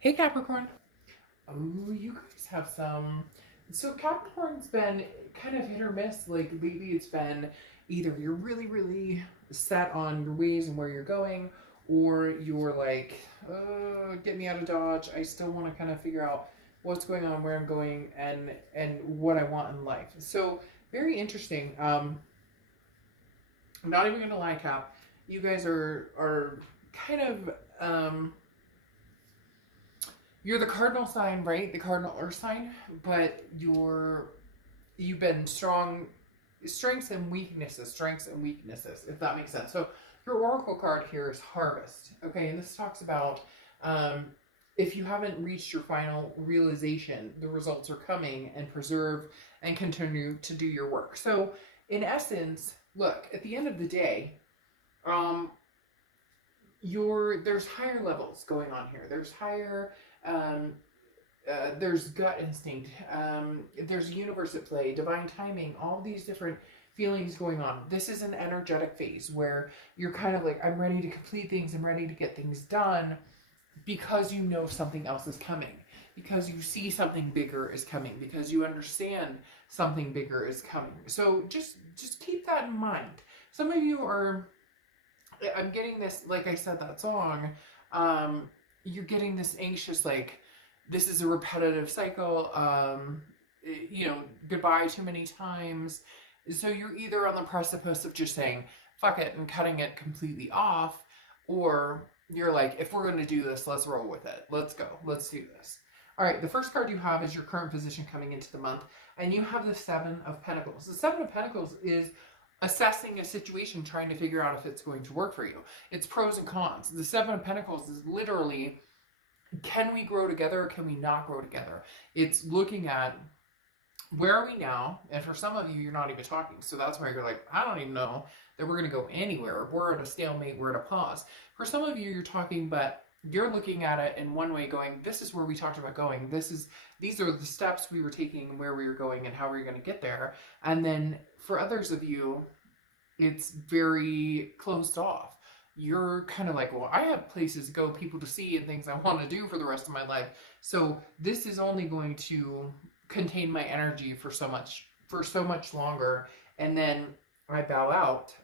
Hey Capricorn. Oh, you guys have some. So Capricorn's been kind of hit or miss. Like lately, it's been either you're really, really set on your ways and where you're going, or you're like, get me out of Dodge. I still want to kind of figure out what's going on, where I'm going, and what I want in life. So very interesting. I'm not even gonna lie, Cap. You guys are kind of you're the cardinal sign, right? The cardinal earth sign, but you've been strengths and weaknesses, if that makes sense. So your oracle card here is harvest. Okay, and this talks about um, if you haven't reached your final realization, the results are coming, and preserve and continue to do your work. So in essence, look, at the end of the day, um, there's higher levels going on here. There's higher um, there's gut instinct, there's universe at play, divine timing, all these different feelings going on. This is an energetic phase where you're kind of like, I'm ready to complete things, I'm ready to get things done, because you know something else is coming, because you see something bigger is coming, because you understand something bigger is coming. So just keep that in mind. Some of you are, I'm getting this, like I said, that song, you're getting this anxious, like, this is a repetitive cycle, goodbye too many times. So you're either on the precipice of just saying, fuck it, and cutting it completely off, or you're like, if we're going to do this, let's roll with it. Let's go. Let's do this. All right, the first card you have is your current position coming into the month, and you have the Seven of Pentacles. The Seven of Pentacles is assessing a situation, trying to figure out if it's going to work for you. It's pros and cons. The Seven of Pentacles is literally, can we grow together or can we not grow together? It's looking at, where are we now? And for some of you, you're not even talking. So that's why you're like, I don't even know that we're going to go anywhere. We're at a stalemate. We're at a pause. For some of you, you're talking, but you're looking at it in one way going, this is where we talked about going. These are the steps we were taking and where we were going and how we were going to get there. And then for others of you, it's very closed off. You're kind of like, well, I have places to go, people to see, and things I want to do for the rest of my life. So this is only going to contain my energy for so much longer, and then I bow out.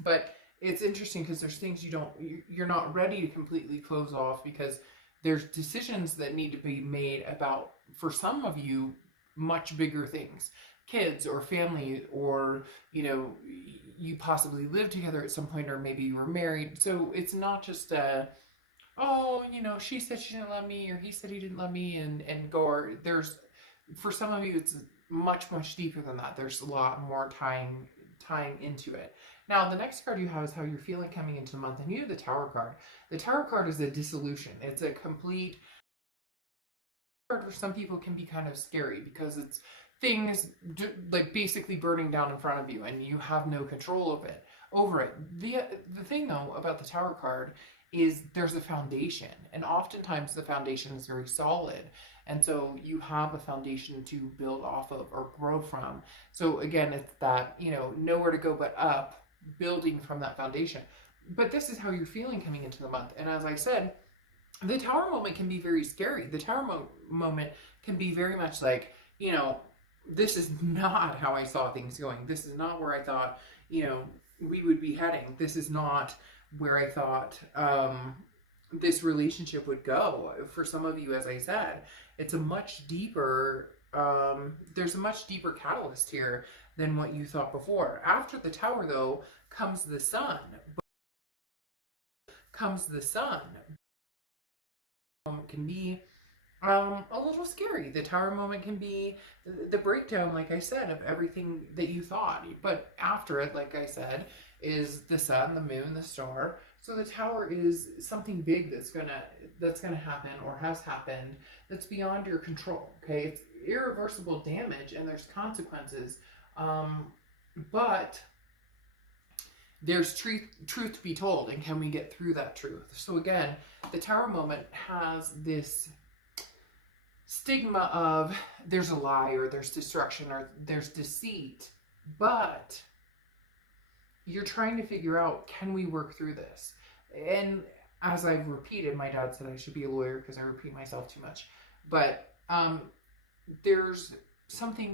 But it's interesting because there's things you're not ready to completely close off, because there's decisions that need to be made about, for some of you, much bigger things, kids or family, or you possibly lived together at some point, or maybe you were married. So it's not just oh, she said she didn't love me, or he said he didn't love me, and go. Or there's, for some of you, it's much deeper than that. There's a lot more tying into it. Now, the next card you have is how you're feeling coming into the month, and you have the Tower card. The Tower card is a dissolution. It's a complete card. For some people, can be kind of scary because it's things like basically burning down in front of you, and you have no control of it over it. The thing though about the Tower card is there's a foundation, and oftentimes the foundation is very solid, and so you have a foundation to build off of or grow from. So again, it's that, nowhere to go but up, building from that foundation. But this is how you're feeling coming into the month. And as I said, the Tower moment can be very scary. The Tower moment can be very much like, this is not how I saw things going. This is not where I thought, we would be heading. This is not where I thought this relationship would go. For some of you, as I said, it's a much deeper, there's a much deeper catalyst here than what you thought before. After the Tower, though, comes the Sun. Moment can be a little scary. The Tower moment can be the breakdown, like I said, of everything that you thought. But after it, like I said, is the Sun, the Moon, the star. So the Tower is something big that's gonna happen, or has happened, that's beyond your control. Okay, it's irreversible damage, and there's consequences. But there's truth to be told, and can we get through that truth? So again, the Tower moment has this stigma of there's a lie, or there's destruction, or there's deceit, but you're trying to figure out, can we work through this? And as I've repeated, my dad said I should be a lawyer because I repeat myself too much. But there's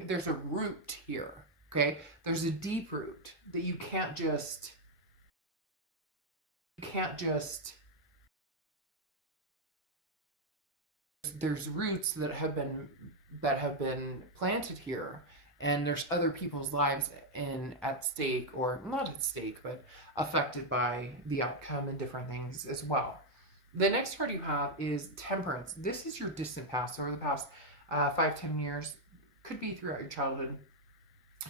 there's a root here, okay? There's a deep root that you can't just there's roots that have been planted here, and there's other people's lives at stake, or not at stake, but affected by the outcome and different things as well. The next card you have is Temperance. This is your distant past, over the past 5-10 years, could be throughout your childhood.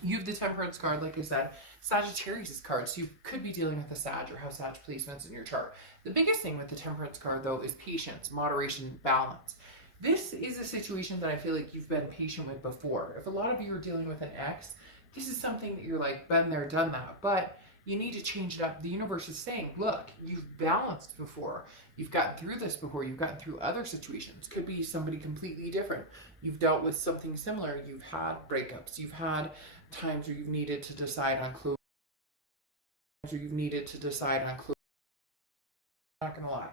You have the Temperance card, like I said, Sagittarius card, so you could be dealing with a Sag or have Sag placements in your chart. The biggest thing with the Temperance card, though, is patience, moderation, balance. This is a situation that I feel like you've been patient with before. If a lot of you are dealing with an ex, this is something that you're like, been there, done that, but you need to change it up. The universe is saying, look, you've balanced before. You've gotten through this before. You've gotten through other situations. Could be somebody completely different. You've dealt with something similar. You've had breakups. You've had times where you've needed to decide on closure. I'm not going to lie.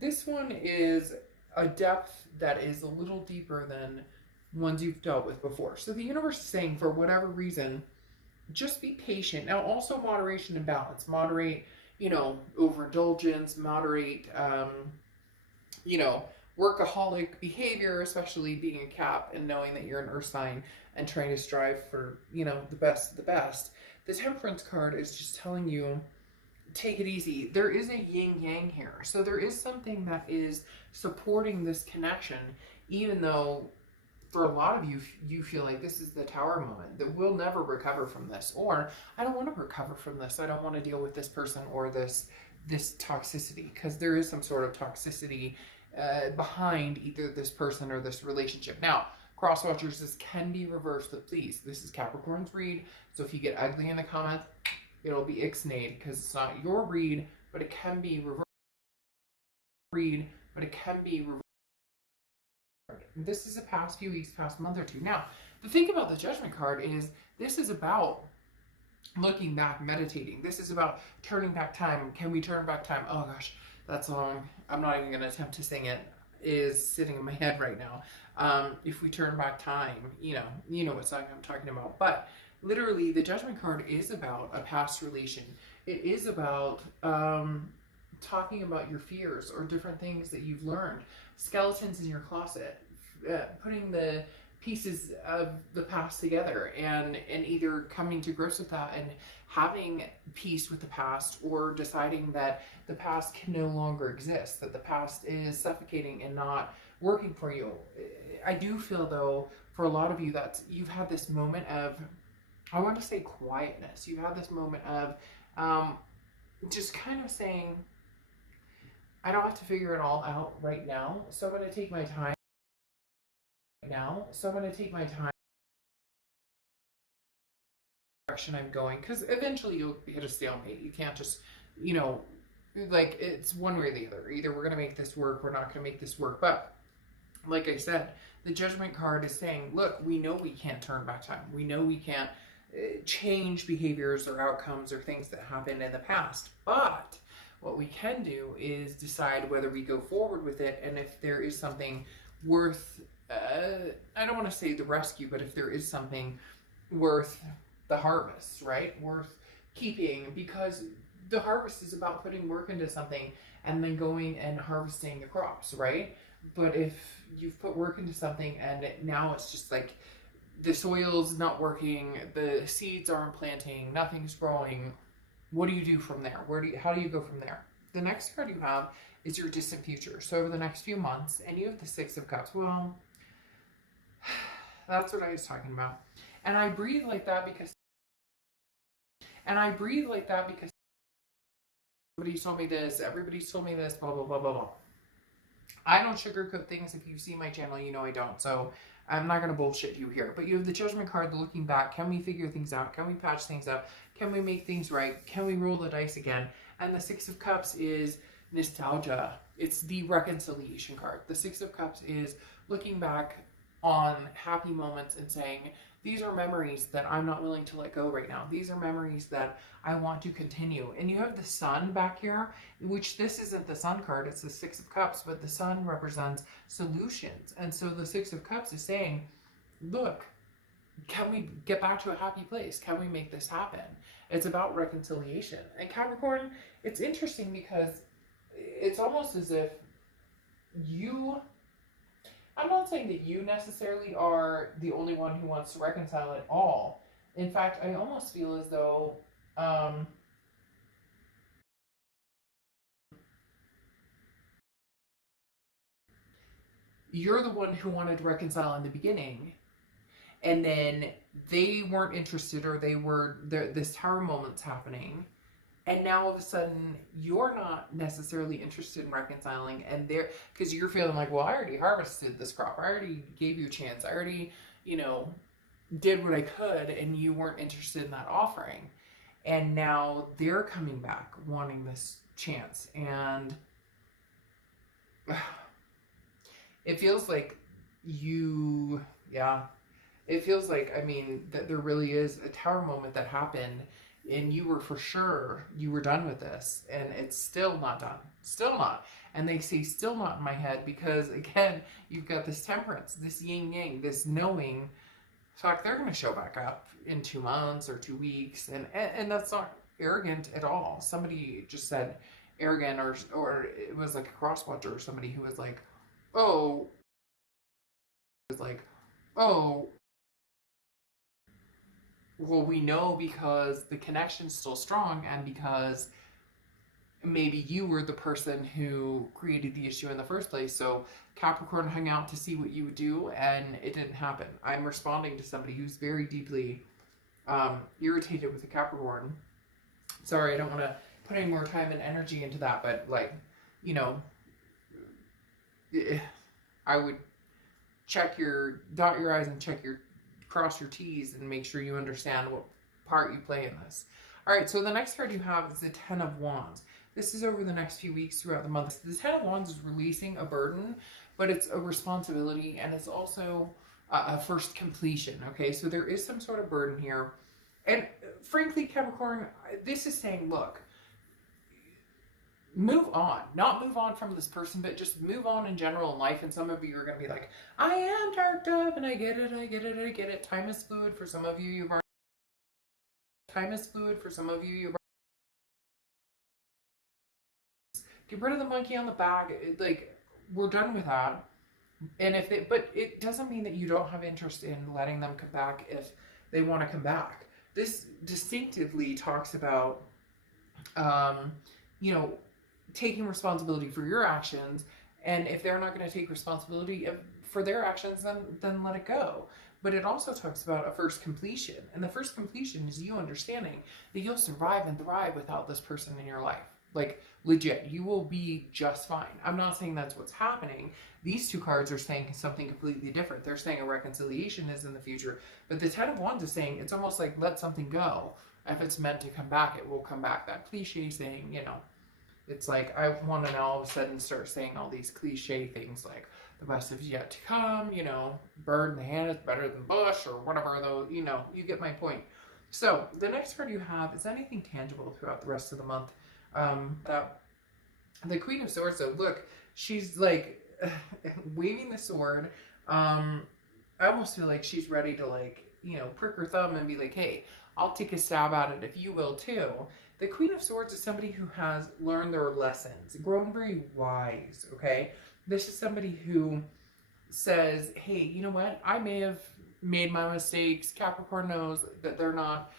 This one is a depth that is a little deeper than ones you've dealt with before. So the universe is saying, for whatever reason, just be patient. Now, also moderation and balance. Moderate, overindulgence, moderate, workaholic behavior, especially being a Cap and knowing that you're an Earth sign and trying to strive for, the best of the best. The Temperance card is just telling you, take it easy. There is a yin yang here. So there is something that is supporting this connection, even though for a lot of you, you feel like this is the Tower moment, that we'll never recover from this, or I don't want to recover from this. I don't want to deal with this person or this toxicity, because there is some sort of toxicity behind either this person or this relationship. Now, crosswatchers, this can be reversed, but please, this is Capricorn's read, so if you get ugly in the comments, it'll be ixnayed, because it's not your read, but it can be reversed. This is a past few weeks, past month or two. Now, the thing about the Judgment card is this is about looking back, meditating. This is about turning back time. Can we turn back time? Oh gosh, that song, I'm not even going to attempt to sing it, is sitting in my head right now. If we turn back time, you know what song I'm talking about. But literally, the Judgment card is about a past relation. It is about talking about your fears or different things that you've learned. Skeletons in your closet, putting the pieces of the past together and either coming to grips with that and having peace with the past, or deciding that the past can no longer exist, that the past is suffocating and not working for you. I do feel, though, for a lot of you, that you've had this moment of, I want to say, quietness. You've had this moment of just kind of saying, I don't have to figure it all out right now, so I'm going to take my time direction I'm going, because eventually you'll hit a stalemate. You can't just, like, it's one way or the other. Either we're going to make this work, we're not going to make this work. But like I said, the Judgment card is saying, look, we know we can't turn back time. We know we can't change behaviors or outcomes or things that happened in the past. But what we can do is decide whether we go forward with it, and if there is something worth, I don't want to say the rescue, but if there is something worth the harvest, right? Worth keeping, because the harvest is about putting work into something and then going and harvesting the crops, right? But if you've put work into something and now it's just like the soil's not working, the seeds aren't planting, nothing's growing, what do you do from there? How do you go from there? The next card you have is your distant future. So over the next few months, and you have the Six of Cups. Well, that's what I was talking about. And I breathe like that because somebody told me this, everybody's told me this, blah, blah, blah, blah, blah. I don't sugarcoat things. If you see my channel, you know I don't. So I'm not going to bullshit you here. But you have the Judgment card, the looking back. Can we figure things out? Can we patch things up? Can we make things right? Can we roll the dice again? And the Six of Cups is nostalgia. It's the reconciliation card. The Six of Cups is looking back on happy moments and saying, these are memories that I'm not willing to let go right now. These are memories that I want to continue. And you have the sun back here, which this isn't the sun card, it's the Six of Cups, but the sun represents solutions. And so the Six of Cups is saying, look, can we get back to a happy place? Can we make this happen? It's about reconciliation. And Capricorn, it's interesting because it's almost as if I'm not saying that you necessarily are the only one who wants to reconcile at all. In fact, I almost feel as though you're the one who wanted to reconcile in the beginning, and then they weren't interested, or this tower moment's happening, and now all of a sudden you're not necessarily interested in reconciling, and because you're feeling like, well, I already harvested this crop, I already gave you a chance, I already, did what I could, and you weren't interested in that offering. And now they're coming back wanting this chance, and it feels like it feels like, that there really is a tower moment that happened, and you were for sure, you were done with this, and it's still not done. Still not. And they say still not in my head because, again, you've got this temperance, this yin-yang, this knowing, fuck, they're going to show back up in 2 months or 2 weeks, and that's not arrogant at all. Somebody just said arrogant, or it was like a cross-watcher or somebody who was like, oh, well, we know because the connection's still strong, and because maybe you were the person who created the issue in the first place. So Capricorn hung out to see what you would do, and it didn't happen. I'm responding to somebody who's very deeply irritated with the Capricorn. Sorry, I don't want to put any more time and energy into that, but I would dot your I's and cross your T's, and make sure you understand what part you play in this. All right, so the next card you have is the Ten of Wands. This is over the next few weeks throughout the month. The Ten of Wands is releasing a burden, but it's a responsibility, and it's also a first completion, okay? So there is some sort of burden here. And frankly, Capricorn, this is saying, look, move on. Not move on from this person, but just move on in general in life. And some of you are going to be like, I am darked up, and I get it. Time is fluid. For some of you, you've already... Time is fluid. For some of you, you've... Get rid of the monkey on the back. We're done with that. And but it doesn't mean that you don't have interest in letting them come back if they want to come back. This distinctively talks about, taking responsibility for your actions, and if they're not going to take responsibility for their actions, then let it go. But it also talks about a first completion, and the first completion is you understanding that you'll survive and thrive without this person in your life. Like, legit, you will be just fine. I'm not saying that's what's happening. These two cards are saying something completely different. They're saying a reconciliation is in the future, but the Ten of Wands is saying it's almost like let something go. If it's meant to come back, it will come back. That cliche saying, it's like, I want to now all of a sudden start saying all these cliche things like, the best is yet to come, bird in the hand is better than bush, or whatever, though, you get my point. So, the next card you have is anything tangible throughout the rest of the month. The Queen of Swords, so look, she's like, waving the sword. I almost feel like she's ready to prick her thumb and be like, hey, I'll take a stab at it if you will too. The Queen of Swords is somebody who has learned their lessons, grown very wise, okay? This is somebody who says, hey, you know what? I may have made my mistakes. Capricorn knows that they're not,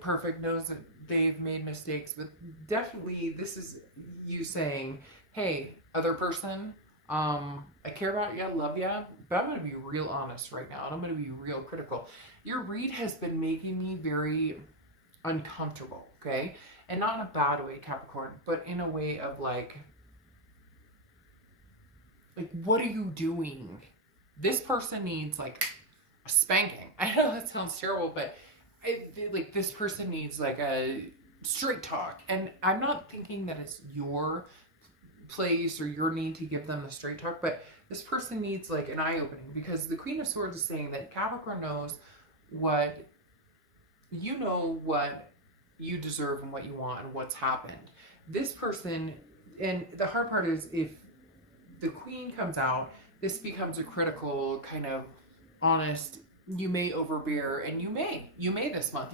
perfect, knows that they've made mistakes, but definitely this is you saying, hey, other person, I care about you, I love you, but I'm going to be real honest right now, and I'm going to be real critical. Your read has been making me very uncomfortable, okay? And not in a bad way, Capricorn, but in a way of like, what are you doing? This person needs a spanking. I know that sounds terrible, but this person needs a straight talk. And I'm not thinking that it's your place or your need to give them the straight talk, but this person needs like an eye-opening, because the Queen of Swords is saying that Capricorn knows what what you deserve and what you want and what's happened. This person, and the hard part is if the Queen comes out, this becomes a critical kind of honest, you may overbear, and you may this month,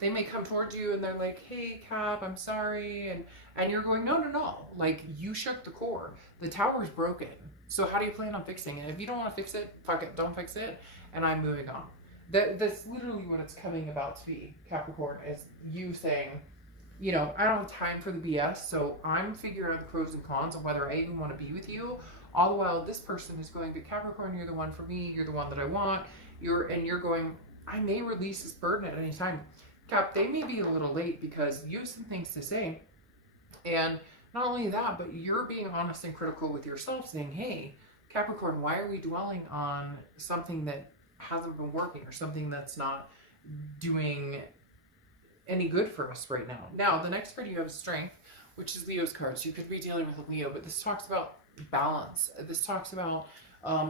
they may come towards you and they're like, hey Cap, I'm sorry, and you're going, no, like, you shook the core, the tower's broken, so how do you plan on fixing it? If you don't want to fix it, fuck it, don't fix it, and I'm moving on. That's literally what it's coming about to be, Capricorn, is you saying, I don't have time for the BS, so I'm figuring out the pros and cons of whether I even want to be with you. All the while, this person is going to, Capricorn, you're the one for me, you're the one that I want, you're going, I may release this burden at any time. Cap, they may be a little late because you have some things to say, and not only that, but you're being honest and critical with yourself, saying, hey, Capricorn, why are we dwelling on something that hasn't been working, or something that's not doing any good for us right now? Now, the next card you have is Strength, which is Leo's card. So you could be dealing with Leo, but this talks about balance. This talks about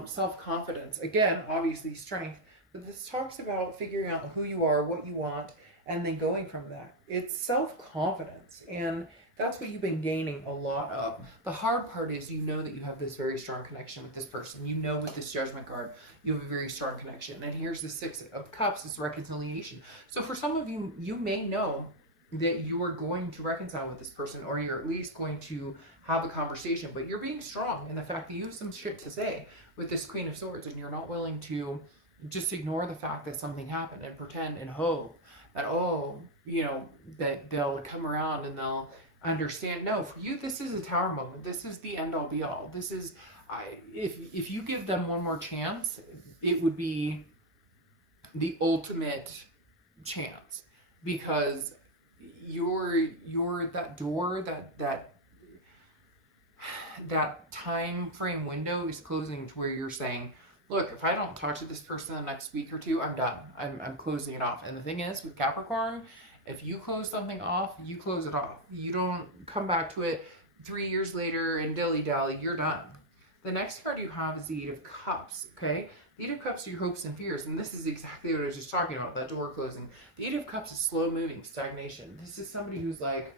self-confidence. Again, obviously Strength, but this talks about figuring out who you are, what you want, and then going from that. It's self-confidence, and that's what you've been gaining a lot of. The hard part is that you have this very strong connection with this person. With this Judgment card, you have a very strong connection. And here's the Six of Cups, this reconciliation. So for some of you, you may know that you are going to reconcile with this person, or you're at least going to have a conversation, but you're being strong in the fact that you have some shit to say with this Queen of Swords, and you're not willing to just ignore the fact that something happened and pretend and hope that, that they'll come around and they'll understand. No, for you, this is a Tower moment. This is the end all be all. This is, if you give them one more chance, it would be the ultimate chance, because you're that door, that time frame window is closing, to where you're saying, look, if I don't talk to this person the next week or two, I'm done. I'm closing it off. And the thing is, with Capricorn, if you close something off, you close it off. You don't come back to it 3 years later and dilly-dally. You're done. The next card you have is the Eight of Cups, okay? The Eight of Cups are your hopes and fears, and this is exactly what I was just talking about, that door closing. The Eight of Cups is slow-moving, stagnation. This is somebody who's like,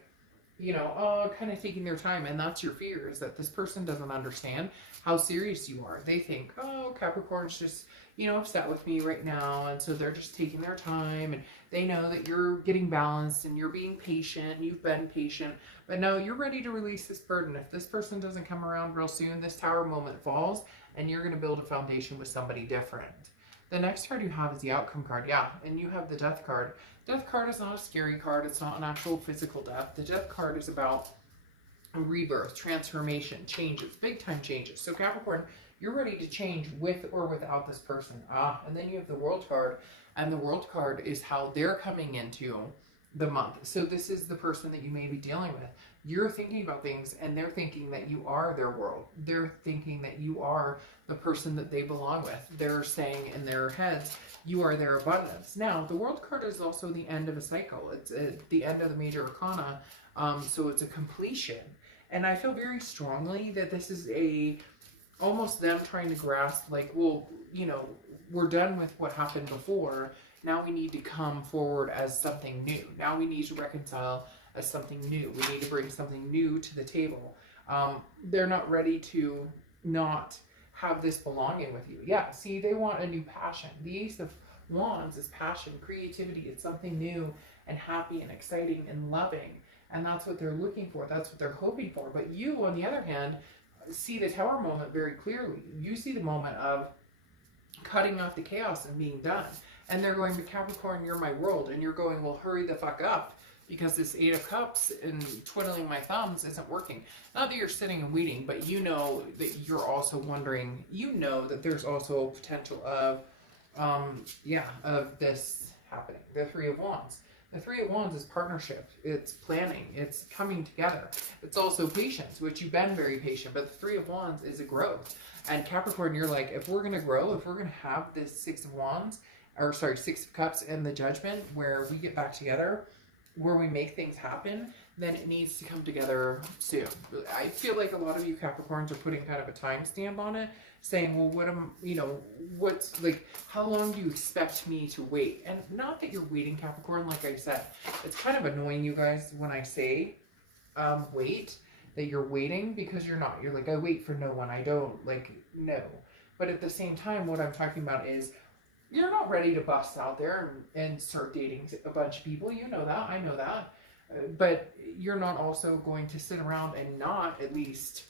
kind of taking their time, and that's your fear, is that this person doesn't understand how serious you are. They think, oh, Capricorn's just, upset with me right now, and so they're just taking their time, and they know that you're getting balanced, and you're being patient, and you've been patient, but no, you're ready to release this burden. If this person doesn't come around real soon, this Tower moment falls, and you're going to build a foundation with somebody different. The next card you have is the Outcome card, and you have the Death card. Death card is not a scary card. It's not an actual physical death. The Death card is about rebirth, transformation, changes, big time changes. So Capricorn, you're ready to change with or without this person. And then you have the World card, and the World card is how they're coming into the month. So this is the person that you may be dealing with. You're thinking about things, and they're thinking that you are their world. They're thinking that you are the person that they belong with. They're saying in their heads, you are their abundance. Now, the World card is also the end of a cycle. It's the end of the major arcana, so it's a completion. And I feel very strongly that this is almost them trying to grasp, like, well, we're done with what happened before. Now we need to come forward as something new. Now we need to reconcile as something new. We need to bring something new to the table. They're not ready to not have this belonging with you. Yeah, see, they want a new passion. The Ace of Wands is passion, creativity. It's something new and happy and exciting and loving. And that's what they're looking for. That's what they're hoping for. But you, on the other hand, see the Tower moment very clearly. You see the moment of cutting off the chaos and being done. And they're going, to Capricorn, you're my world. And you're going, well, hurry the fuck up, because this Eight of Cups and twiddling my thumbs isn't working. Not that you're sitting and waiting, but you know that you're also wondering, that there's also a potential of, of this happening. The Three of Wands. The Three of Wands is partnership. It's planning. It's coming together. It's also patience, which you've been very patient, but the Three of Wands is a growth. And Capricorn, you're like, if we're going to grow, if we're going to have this Six of Cups and the Judgment, where we get back together, where we make things happen, then it needs to come together soon. I feel like a lot of you Capricorns are putting kind of a timestamp on it, saying, well, what am, you know, what's like, how long do you expect me to wait? And not that you're waiting, Capricorn, like I said, it's kind of annoying, you guys, when I say, wait, that you're waiting, because you're not. You're like, I wait for no one. I don't, like, no. But at the same time, what I'm talking about is, you're not ready to bust out there and start dating a bunch of people. You know that. I know that. But you're not also going to sit around and not at least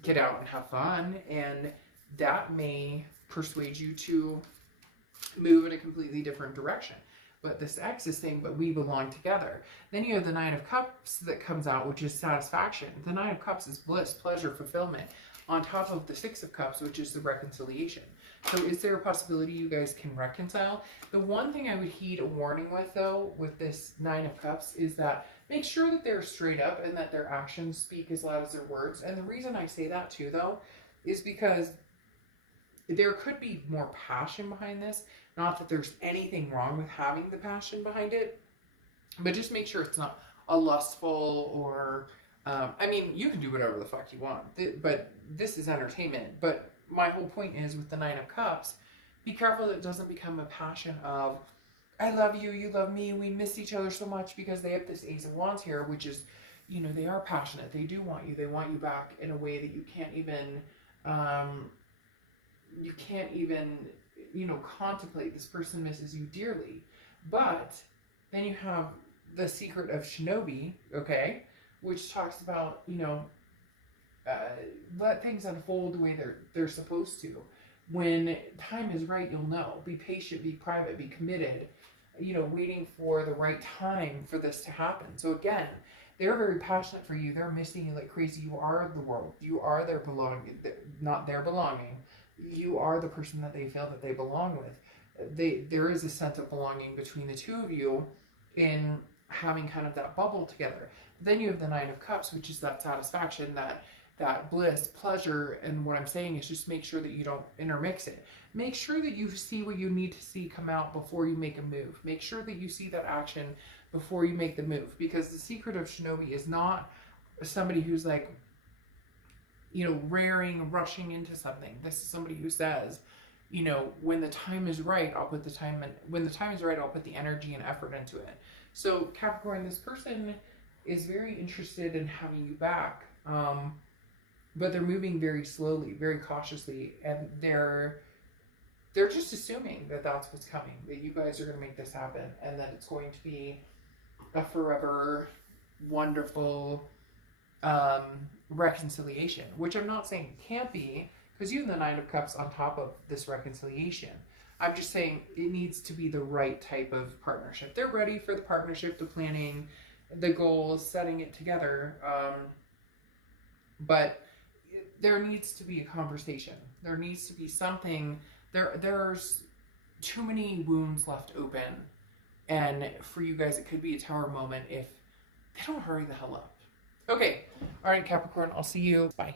get out and have fun. And that may persuade you to move in a completely different direction. But this X is saying, but we belong together. Then you have the Nine of Cups that comes out, which is satisfaction. The Nine of Cups is bliss, pleasure, fulfillment, on top of the Six of Cups, which is the reconciliation. So is there a possibility you guys can reconcile? The one thing I would heed a warning with, though, with this Nine of Cups, is that make sure that they're straight up and that their actions speak as loud as their words. And the reason I say that, too, though, is because there could be more passion behind this. Not that there's anything wrong with having the passion behind it, but just make sure it's not a lustful or, I mean, you can do whatever the fuck you want, but this is entertainment. But my whole point is, with the Nine of Cups, be careful that it doesn't become a passion of, I love you, you love me, we miss each other so much, because they have this Ace of Wands here, which is, you know, they are passionate. They do want you. They want you back in a way that you can't even, you know, contemplate. This person misses you dearly. But then you have the Secret of Shinobi, okay, which talks about, you know, let things unfold the way they're supposed to. When time is right, you'll know. Be patient, be private, be committed, you know, waiting for the right time for this to happen. So again, they're very passionate for you. They're missing you like crazy. You are the world. You are their belonging, not their belonging. You are the person that they feel that they belong with. There is a sense of belonging between the two of you in having kind of that bubble together. Then you have the Nine of Cups, which is that satisfaction, that bliss, pleasure. And what I'm saying is, just make sure that you don't intermix it. Make sure that you see what you need to see come out before you make a move. Make sure that you see that action before you make the move. Because the Secret of Shinobi is not somebody who's like, you know, raring, rushing into something. This is somebody who says, you know, when the time is right, I'll put the time in. When the time is right, I'll put the energy and effort into it. So Capricorn, this person is very interested in having you back, but they're moving very slowly, very cautiously, and they're just assuming that that's what's coming, that you guys are going to make this happen, and that it's going to be a forever wonderful reconciliation, which I'm not saying it can't be, because you have the Nine of Cups on top of this reconciliation. I'm just saying it needs to be the right type of partnership. They're ready for the partnership, the planning, the goals, setting it together, but there needs to be a conversation. There needs to be something. There's too many wounds left open, and for you guys it could be a Tower moment if they don't hurry the hell up. Okay, all right, Capricorn, I'll see you. Bye.